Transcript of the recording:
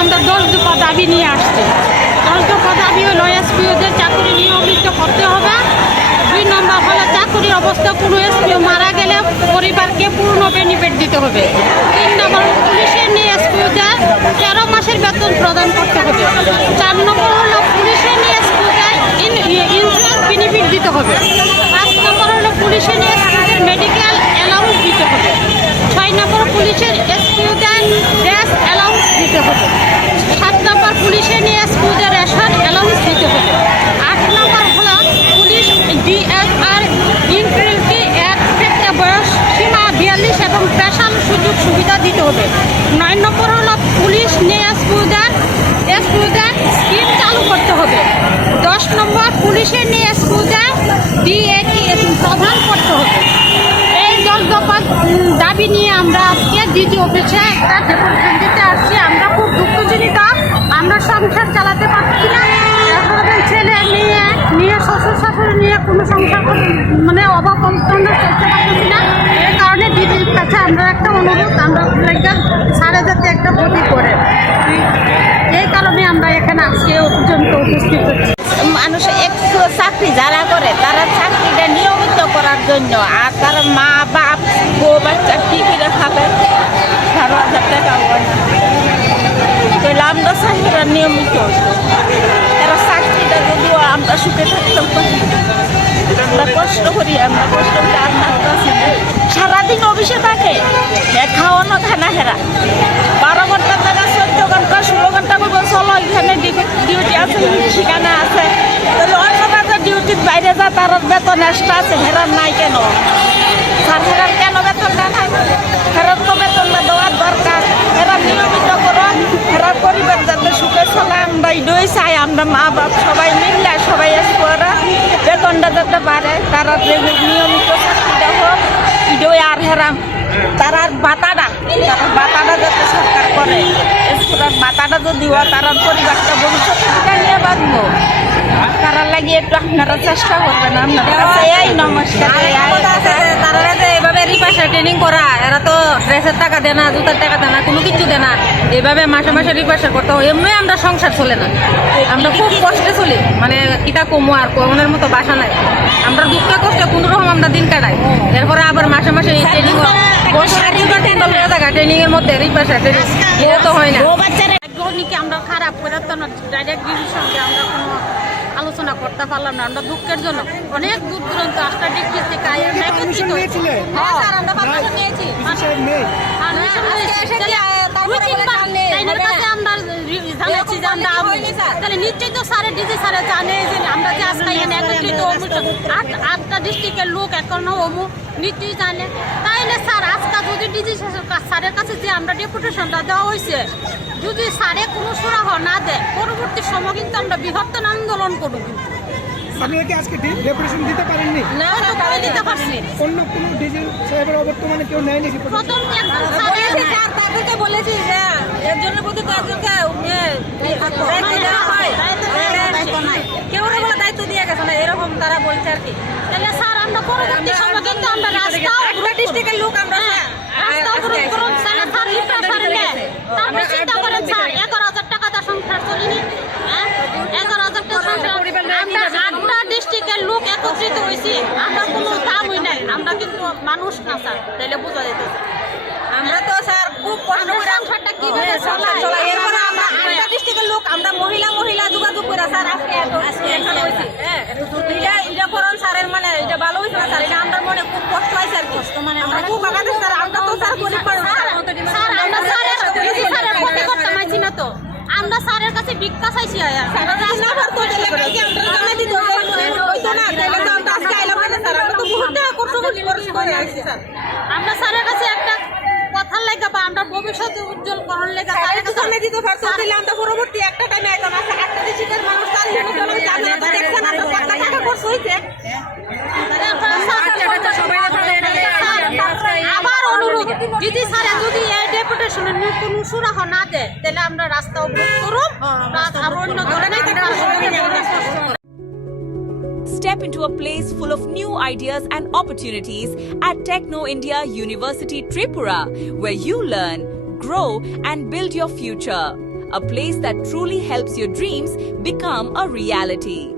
আমরা 10 দফা দাবি নিয়ে আসছি। 10 দফা দাবি হলো এসপিওদের চাকরি নিয়মিত করতে হবে। 2 নম্বর হলো চাকরির অবস্থা কোনো এসপিও মারা গেলে পরিবারকে পূর্ণ বেনিফিট দিতে হবে। 3 নম্বর পুলিশের নিয়ে এসপিওদের 13 মাসের বেতন প্রদান করতে হবে। 4 নম্বর হলো পুলিশের নিয়ে এসপিওদের ইন্স্যুরেন্স বেনিফিট দিতে হবে। 5 নম্বর হলো পুলিশের নিয়ে এসপিওদের মেডিকেল অ্যালাউন্স দিতে হবে। 6 নম্বর পুলিশের এসপিওদের ড্রেস অ্যালাউন্স দিতে হবে। 7 নম্বর পুলিশের নিয়ে এসপিওদের রেশন অ্যালাউন্স দিতে হবে। 8 নম্বর হলো পুলিশ ডিএসআর ইন্টারিটি অ্যাক্টে বয়স সীমা 42 এবং স্পেশাল সুযোগ সুবিধা দিতে হবে। 9 নম্বর হলো পুলিশ নিয়ে এসপিওদের স্কিম চালু করতে হবে। 10 নম্বর পুলিশের নিয়ে এসপিওদের ডিএটি প্রদান করতে হবে। এই 10 দফা দাবি নিয়ে আমরা আজকে ডিজি অফিসে একটা ডেপুটেশন দিতে আসছি। আমরা খুব দুঃখজনিত, আমরা সংসার চালাতে পারছি না। এখন ছেলে নিয়ে শ্বশুর শাশুড়ি নিয়ে কোনো সংসার মানে অভাব অনটনে চলতে পারতেছি না। এই কারণে ডিজির কাছে আমরা একটা অনুরোধ, আমরা সাড়ে যাতে একটা বদি করে, এই কারণে আমরা এখানে আজকে পর্যন্ত উপস্থিত হচ্ছি। মানুষ একটু চাকরি যারা করে তারা চাকরিটা নিয়মিত করার জন্য, আর তারা মা বাপ বউ বাচ্চা কি করে খাবে, 12,000 টাকা তাহলে আমরা চাকরিটা নিয়মিত হতো। এরা চাকরিটা যদিও আমরা সুখে থাকতাম, আমরা কষ্ট করি আর মারতেছি না। সারাদিন অফিসে থাকে, খাওয়ানো খানা হেরা 12 ঘন্টা টাকা 14 ঘন্টা 16 ঘন্টা করবো। চলো এখানে ডিউটি আছে, ঠিকানা আছে, তাহলে অন্য কাজে ডিউটির বাইরে যা তার বেতন এক্সট্রা আছে, হেরার নাই কেন? স্যার হেরার কেন বেতনটা নাই? হেরার তো বেতনটা দেওয়ার দরকার। হেরা নিয়মিত করো, হেরার পরিবার যাতে সুখে চলে, আমরা এটাই চাই। আমরা মা বাপ সবাই মিললে সবাই এসপরা বেতনটা যাতে পারে, তারা নিয়মিত চাকরিটা হোক এটাই। আর হেরা তারার বাতাটা যাতে সরকার করে, এসপরার বাতাটা যদি হয় তারার পরিবারটা ভবিষ্যৎ নিয়ে বাঁচবো, তারা লাগিয়ে একটু আপনারা চেষ্টা করবেন। আপনাদের কাছে এই নমস্কার। তারা এভাবে রিপাশা ট্রেনিং করা, এরা তো ড্রেসের টাকা দেয় না, জুতার টাকা দেয় না, কোনো কিছু দেয় না। এভাবে মাসে মাসে রিপাশা করতে হয়, এমনি আমরা সংসার চলে না। আমরা খুব কষ্টে চলি, মানে কিটা কমো আর কমনের মতো বাসা নাই। আমরা দুঃখে কষ্টে কোনো রকম আমরা দিন কাটাই। এরপরে আবার মাসে মাসে এই ট্রেনিং ট্রেনিং এর মধ্যে রিপাশা ট্রেনিং এটা তো হয় না। আমরা খারাপ করে তো ডাইরেক্ট ডিজির সঙ্গে আমরা কোনো আলোচনা করতে পারলাম না। আমরা দুঃখের জন্য অনেক দূর দূরান্ত 8টা ডিস্ট্রিক্ট থেকে একত্রিত হয়েছি। নিশ্চয়ই তো স্যারের ডিজি স্যারে জানে যে আমরা যে আজকে এখানে একত্রিত 8টা ডিস্ট্রিক্টের লোক এখনো নিশ্চয়ই জানে। তাইলে স্যার আজকে যদি ডিজি স্যারের কাছে যে আমরা ডেপুটেশনটা দেওয়া হয়েছে, যদি স্যারে কোনো সুরাহ না দেয়, পরবর্তী সময় কিন্তু আমরা বৃহত্তর আন্দোলন করব। আপনি কি আজকে ডেপুটেশন দিতে পারেননি? না, দিতে পারছি। অন্য কোনো ডিজি সাহেবের অবর্তমানে কেউ নেয়নি? প্রথম স্যার তাদেরকে বলেছি যে এর জন্য প্রতি কয়েকজনকে কেউ বলে দায়িত্ব দিয়ে গেছে না, এরকম তারা বলছে আর কি। তাহলে স্যার আমরা পরবর্তী সময় কিন্তু আমরা রাস্তা ডিস্ট্রিক্টের লোক আমরা তারপর চিন্তা করেন স্যার 11,000 টাকা তার সংসার চলিনি। 11,000 টাকা সংসার আমরা 8টা ডিস্ট্রিক্টের লোক একত্রিত হয়েছি, আমরা কোনো দামই নাই। আমরা কিন্তু মানুষ না স্যার, তাহলে বোঝা যেতেছে। আমরা তো স্যার খুব কষ্ট করে সংসারটা কিভাবে চলাই। এরপরে আমরা 8টা ডিস্ট্রিক্টের লোক, আমরা মহিলা যোগাযোগ করে স্যার আজকে হয়েছি। এটা করুন স্যারের, মানে এটা ভালো হয়েছে না স্যার, এটা আমার মনে খুব কষ্ট হয়েছে আর কি। আমরা খুব আঘাত স্যার, আমরা তো স্যার গরিব মানুষ স্যার, আমরা স্যারের ক্ষতি করতে পারছি না, তো আমরা স্যারের কাছে ভিক্ষা চাইছি। আমরা স্যারের কাছে একটা কথার লেগে বা আমরা ভবিষ্যৎ উজ্জ্বল করার লেগে আমরা পরবর্তী একটা টাইমে একদম 8টা ডিস্ট্রিক্টের মানুষ আবার অনুরোধ, যদি স্যারে যদি এই ডেপুটেশনের কোনো সুরাহ না দেয়, তাহলে আমরা রাস্তা অবরোধ করব, আর অন্য ধরনের Step into a place full of new ideas and opportunities at Techno India University Tripura, where you learn, grow, and build your future. A place that truly helps your dreams become a reality.